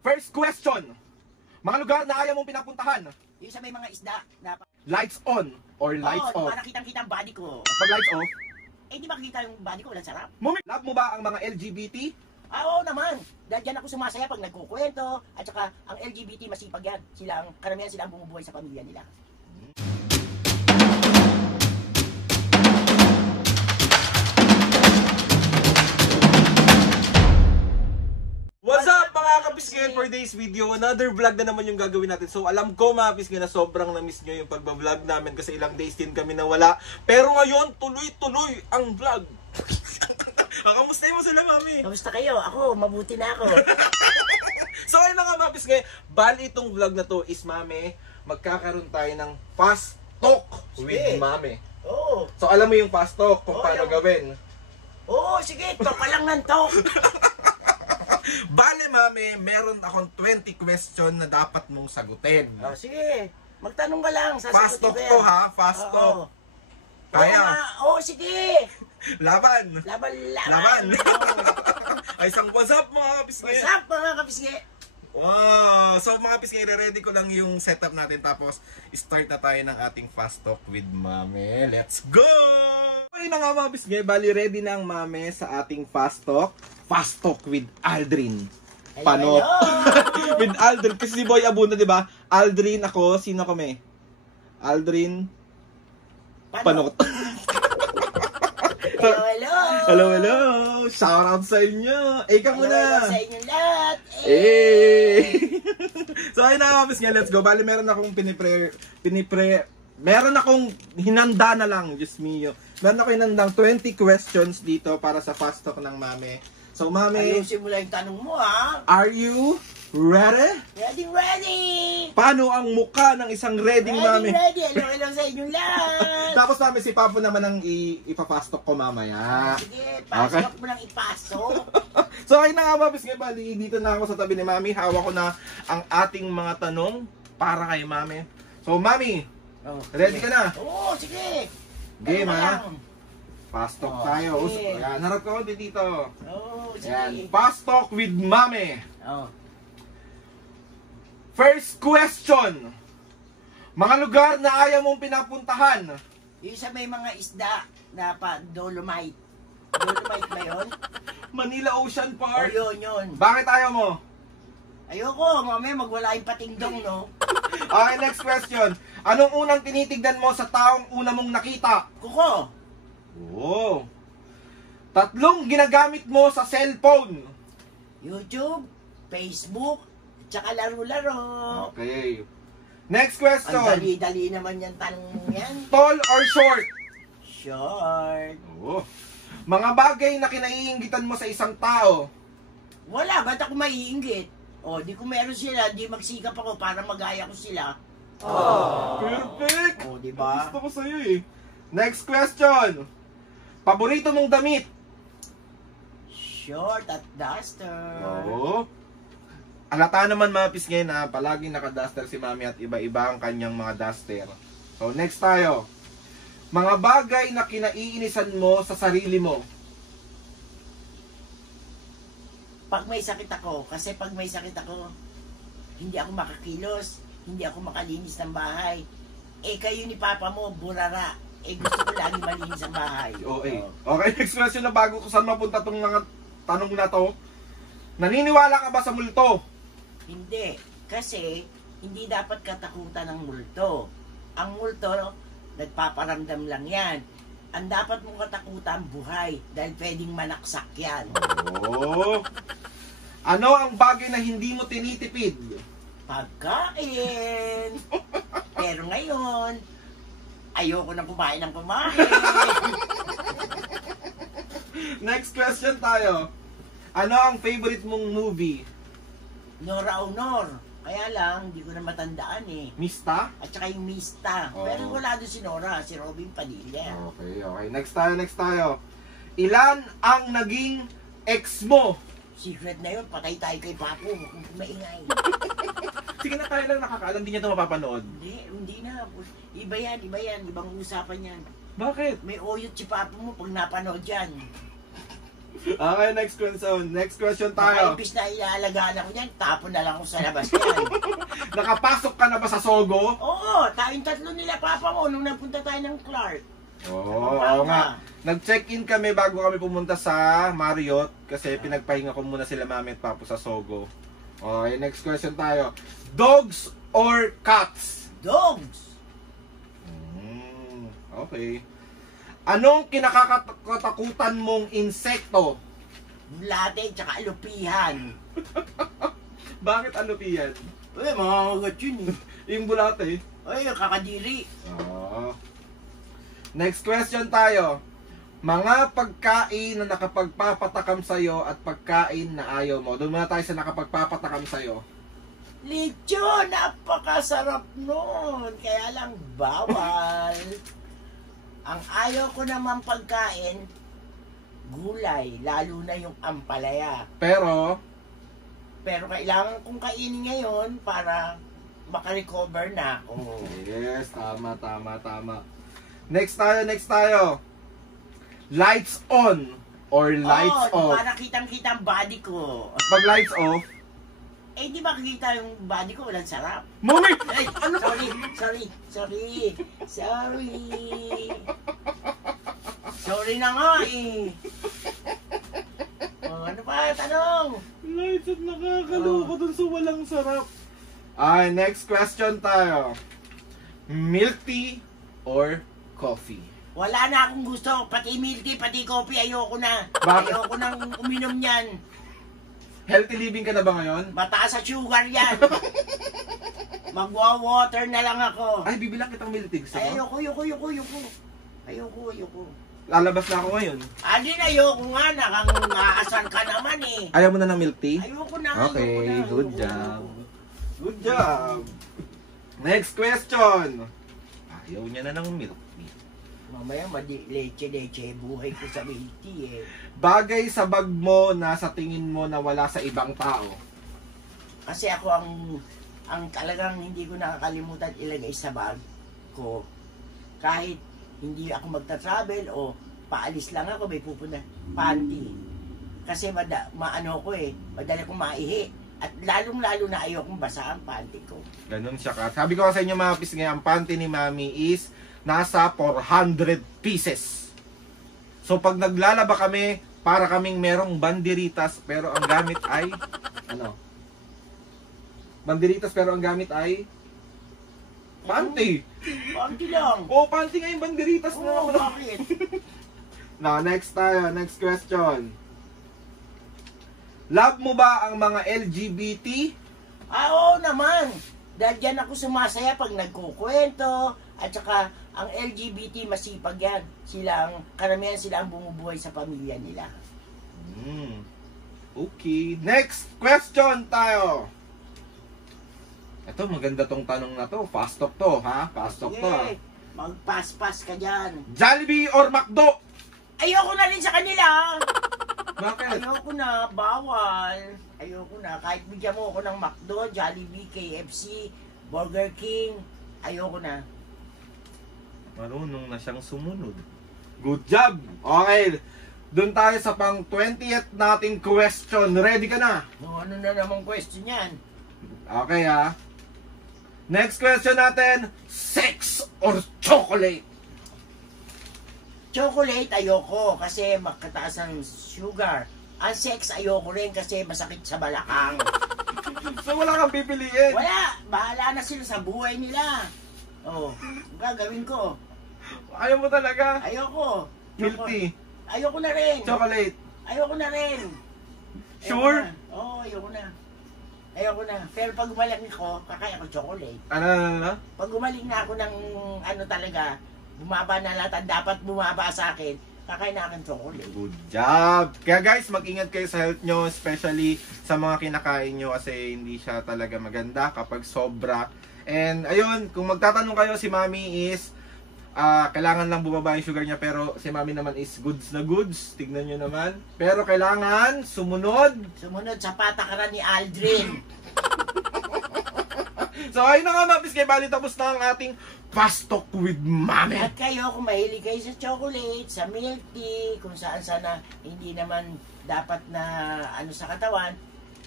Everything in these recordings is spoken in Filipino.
First question. Mga lugar na ayaw mong pinapuntahan. Yung sa may mga isda. Dapat. Lights on or lights off? Para kitang-kita ang body ko. Pag lights off, Di makikita yung body ko, walang sarap. love mo ba ang mga LGBT? Oo naman. Dahil dyan ako sumasaya pag nagkukwento. At saka ang LGBT masipag yan. Karamihan sila ang bumubuhay sa pamilya nila. What's up mga kapisngayon, for today's video, another vlog na naman yung gagawin natin. So alam ko mga kapisngayon na sobrang na-miss nyo yung pagbablog namin kasi ilang days din kami nawala. Pero ngayon, tuloy-tuloy ang vlog. Kamusta mo sila, mami? Kamusta kayo? Ako, mabuti na ako. So ayun na nga mga kapisngayon, bali itong vlog na to is, mami, magkakaroon tayo ng fast talk with mami. Oo. So alam mo yung fast talk kung paano gawin? Oo, sige, ito pa lang ng talk. Bale, mami, meron akong 20 question na dapat mong sagutin. Oh, sige, magtanong ka lang. Fast talk to ha, fast talk. Kaya? Oo, sige. Laban! Laban. Ay, isang what's up mga kapisngi? What's up mga kapisngi? Wow! So mga kapisngi, ready ko lang yung setup natin tapos start na tayo ng ating fast talk with mami. Let's go! Okay na nga mga kapisngi, bali ready na ang mami sa ating fast talk. Fast talk with Aldrin. Panot. With Aldrin. Kasi si Boy Abunda, di ba? Aldrin ako. Sino kami? Aldrin. Panot. Hello. Shout out sa inyo. Ikaw muna. Hello sa inyo lahat. So ayun na, office nga. Let's go. Bali, meron akong meron akong hinanda na lang. Diyos mio. Meron akong hinandang 20 questions dito para sa fast talk ng mami. So, mami, ayusin mo lang yung tanong mo, ha? Are you ready? Ready! Paano ang mukha ng isang ready, mami? Ready! Hello sa inyong lahat! Tapos, mami, si Papo naman ang ipapastok ko mamaya. Sige, pasok mo lang ipasok. So, ayun na nga, mami. Sige, bali, dito na ako sa tabi ni mami. Hawak ko na ang ating mga tanong para kay mami. So, mami, ready ka na? Oo, sige. Game, ha? Fast talk tayo. Okay. Ayan, harap ko dito. Oo, sige. Ayan, fast talk with mami. Oo. First question. Mga lugar na ayaw mong pinapuntahan. Yung sa may mga isda na Dolomite. Dolomite ba yun? Manila Ocean O Park. yun. Bakit ayaw mo? Ayoko, mamaya magwala yung patingdong, no? Okay, next question. Anong unang tinitignan mo sa taong una mong nakita? Kuko. Oh. Tatlong ginagamit mo sa cellphone. YouTube, Facebook, tsaka laro-laro. Okay. Next Ang question. dali-dali naman yung tanong yan. Tall or short? Short. Oh. Mga bagay na kinaiinggitan mo sa isang tao. Wala, ba't ako maiinggit? O, di ko meron sila, di magsikap ako para magaya ko sila. Perfect. O, di ba? Gusto ko sa'yo eh. Next question. Paborito mong damit? Short at duster. Oo. Alata naman mga pisngay na palaging naka-duster si mami at iba-iba ang kanyang mga duster. So next tayo. Mga bagay na kinaiinisan mo sa sarili mo. Pag may sakit ako, kasi pag may sakit ako, hindi ako makakilos, hindi ako makalinis ng bahay. Eh kayo ni papa mo, burara. Eh gusto ko lagi malinis ang bahay. Okay. Okay, next question na bago ko saan mapunta tong mga tanong na to. Naniniwala ka ba sa multo? Hindi. Kasi, hindi dapat katakutan ng multo. Ang multo, nagpaparamdam lang yan. Ang dapat mong katakutan, buhay. Dahil pwedeng manaksak yan. Oo. Ano ang bagay na hindi mo tinitipid? Pagkain. Pero ngayon, ayoko na kumain ng kumain. Next question tayo. Ano ang favorite mong movie? Nora Honor. Kaya lang, hindi ko na matandaan eh. Mista? At saka yung Mista. Oh. Pero wala doon si Nora, si Robin Padilla. Okay. Next tayo. Ilan ang naging ex mo? Secret na yun, patay tayo kay Papo. Kung maingay. Sige na, tayo lang nakakaalam, hindi niya ito mapapanood. Hindi na. Iba yan. Ibang usapan yan. Bakit? May oyot si Papo mo pag napanood yan. Okay, next question. Next question Baka tayo. imbis na iaalagaan ako niyan, tapon na lang ako sa labas yan. Nakapasok ka na ba sa Sogo? Oo, tayong tatlo nila papa mo nung napunta tayo ng Clark. Oo nga. Nag-check-in kami bago kami pumunta sa Marriott kasi pinagpahinga ko muna sila mami at papo sa Sogo. Okay, next question tayo. Dogs or cats? Dogs! Okay. Anong kinakatakutan mong insekto? Bulate, tsaka alupihan. Bakit alupiyan? Uy, mga magat yun eh. Yung bulate. Uy, kakadiri. Next question tayo. Mga pagkain na nakapagpapatakam sa'yo at pagkain na ayaw mo. Doon muna tayo sa nakapagpapatakam sa'yo. Lechon, napakasarap nun. Kaya lang bawal. Ang ayaw ko naman pagkain, gulay, lalo na yung ampalaya. Pero Kailangan kong kainin ngayon para makarecover na ako. yes, tama. Next tayo. Lights on or lights off? Para kitang-kita ang body ko. Pag lights off, Eh, di ba kita yung body ko? Walang sarap. Mami! Ay, Ano? Sorry na nga eh. Oh, ano pa? Tanong. Lights off, nakakaloka dun sa walang sarap. Ay, next question tayo. Milk tea or coffee? Wala na akong gusto. Pati milk tea, pati coffee, ayoko na. Bakit? Ayoko nang uminom yan. Healthy living ka na ba ngayon? Mataas sa sugar yan. Magwa-water na lang ako. Ay, bibilang kitang milk tea. Gusto mo? Ayoko. Lalabas na ako ngayon. Alin, ayoko nga. Nakang ka naman eh. Ayaw mo na ng milk tea? Ayoko na. Okay, good job. Good job. Next question. Ayaw niya na ng milk tea. Mamaya leche, buhay ko sa milk tea eh. Bagay sa bag mo na sa tingin mo na wala sa ibang tao. Kasi ako ang talagang hindi ko nakakalimutan ilagay sa bag ko. Kahit hindi ako magta-travel o paalis lang ako, may pupunta, panty. Kasi maano ko eh, madali kong maihi. At lalong-lalo na ayokong basa ang panty ko. Ganun siya ka. Sabi ko sa inyo mga pisngay, ang panty ni Mami is nasa 400 pieces. So pag naglalaba kami, para kaming merong banderitas, pero ang gamit ay, ano? Banderitas pero ang gamit ay panty. Panty lang. Oo, panty nga yung banderitas na. Oo, bakit? Now, next tayo. Next question. Love mo ba ang mga LGBT? Oo naman. Dahil dyan ako sumasaya pag nagkukwento. At saka, ang LGBT masipag yan. Karamihan sila ang bumubuhay sa pamilya nila. Okay. Next question tayo. Ito, maganda tong tanong na to. Fast talk to, ha? Fast talk to, ha? Magpas-pas ka dyan. Jollibee or McDo? Ayoko na rin sa kanila. Bakit? Ayoko na, bawal. Ayoko na. Kahit bigyan mo ako ng McDo, Jollibee, KFC, Burger King, ayoko na. Marunong na siyang sumunod. Good job! Okay. Doon tayo sa pang 20th nating question. Ready ka na? Ano na namang question yan? Okay, ha? Next question natin. Sex or chocolate? Chocolate, ayoko kasi makataas ang sugar. Ang sex, ayoko rin kasi masakit sa balakang. So wala kang pipiliin? Wala! Bahala na sila sa buhay nila. Oh, gagawin ko. Ayaw mo talaga? Ayoko. Milk tea? Ayoko na rin. Chocolate? Ayoko na rin. Sure? Oo, ayoko na. Ayoko na. Pero pag gumaling ko, kakaya ko chocolate. Ano? Pag gumaling na ako ng ano talaga, bumaba na lahat ang dapat bumaba sa akin, kakain na ako ng chocolate. Good job! Kaya guys, mag-ingat kayo sa health nyo, especially sa mga kinakain nyo kasi hindi siya talaga maganda kapag sobra. And ayun, kung magtatanong kayo, si Mami is kailangan lang bumaba yung sugar niya, pero si Mami naman is goods na goods. Tignan nyo naman. Pero kailangan sumunod. Sumunod sa patakaran ni Aldrin. So ayun na nga mga piskay, bali tapos na ang ating Fast Talk with Mami. At kayo, kung mahilig kayo sa chocolate, sa milk tea, kung saan sana hindi naman dapat na ano sa katawan,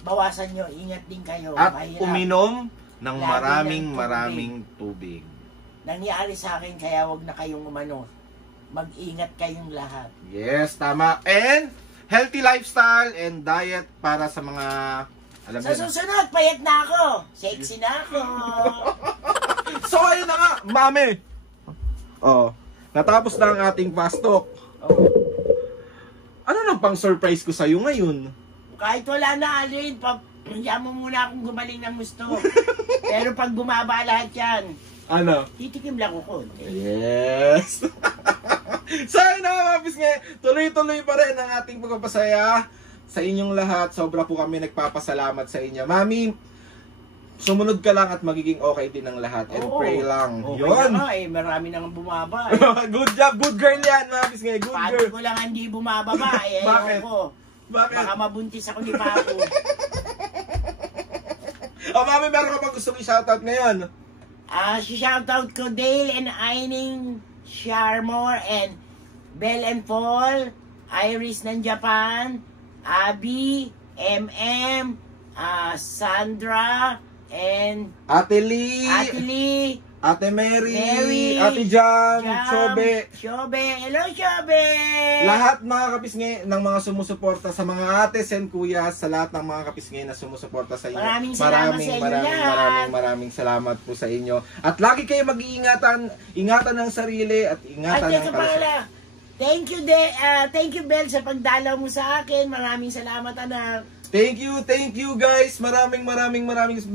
bawasan nyo, ingat din kayo. At Mahirap. uminom ng Lagi ng maraming tubig. Nangyari sa akin, kaya wag na kayong umano. Mag-ingat kayong lahat. Yes, tama. And healthy lifestyle and diet para sa mga alam Sa niyo na. susunod, payat na ako. Sexy na ako. So ayun na nga, mami. Oh, natapos na ang ating fast talk. Oh. Ano nang pang surprise ko sa iyo ngayon? Kahit wala na, Alin, hiya mo muna akong gumaling ng gusto. Pero pag bumaba lahat yan, Ano? titikim lang ko konti. Yes. So ayun na mga pisngi, tuloy-tuloy pa rin ang ating pagpapasaya sa inyong lahat. Sobra po kami nagpapasalamat sa inyo. Mami, sumunod ka lang at magiging okay din ang lahat. And Oo. pray lang. Okay Yun. na nga marami nang bumaba eh. Good job, good girl yan mga pisngi. Good Pato girl. ko lang hindi bumababa eh. Bakit? Ayoko. Bakit? Baka mabuntis ako ni Pato. Oh, mami, meron ka pang gustong i-shoutout ngayon? Si shoutout ko Dale and Aining Sharmore and Bell and Paul, Iris ng Japan, Abby, MM, Sandra, and Ate Lee, Ate Lee, Ate Mary, Mary, Ate Jam, Jam, Chobe. Chobe. Hello, Chobe! Lahat mga kapisngi ng mga sumusuporta sa mga ates and kuyas, sa lahat ng mga kapisngi na sumusuporta sa inyo. Maraming salamat sa inyo lahat. Maraming salamat po sa inyo. At lagi kayo mag-iingatan, ingatan ng sarili at ingatan Ay, ng teka kaluswa. pala. Thank you, Bel, sa pagdalaw mo sa akin. Maraming salamat, anak. Thank you guys. Maraming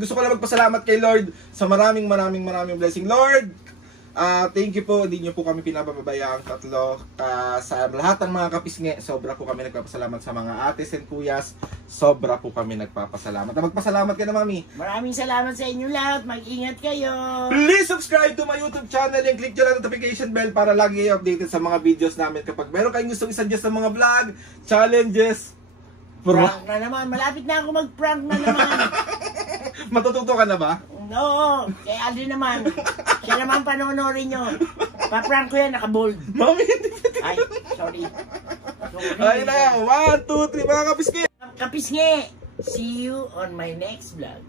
gusto ko lang magpasalamat kay Lord sa maraming blessing. Lord, thank you po. Hindi niyo po kami pinababayaan tatlo. Sa lahat ng mga kapisngi, sobra po kami nagpapasalamat sa mga ates and kuyas. Sobra po kami nagpapasalamat. Magpasalamat ka na, mami. Maraming salamat sa inyo lahat. Mag-ingat kayo. Please subscribe to my YouTube channel and click nyo lang notification bell para lagi kayo updated sa mga videos namin. Kapag meron kayong gustong isuggest ng mga vlog, challenges, Prank na naman. Malapit na ako mag-prank na naman. matututo ka na ba? Oo. Kay Aldrin naman. Siya naman panonorin nyo. Pa-prank ko yan. Naka-bold. Mami, hindi pwede. Ay, sorry. Ay na, 1, 2, 3 mga kapisngi. Kapisngi. See you on my next vlog.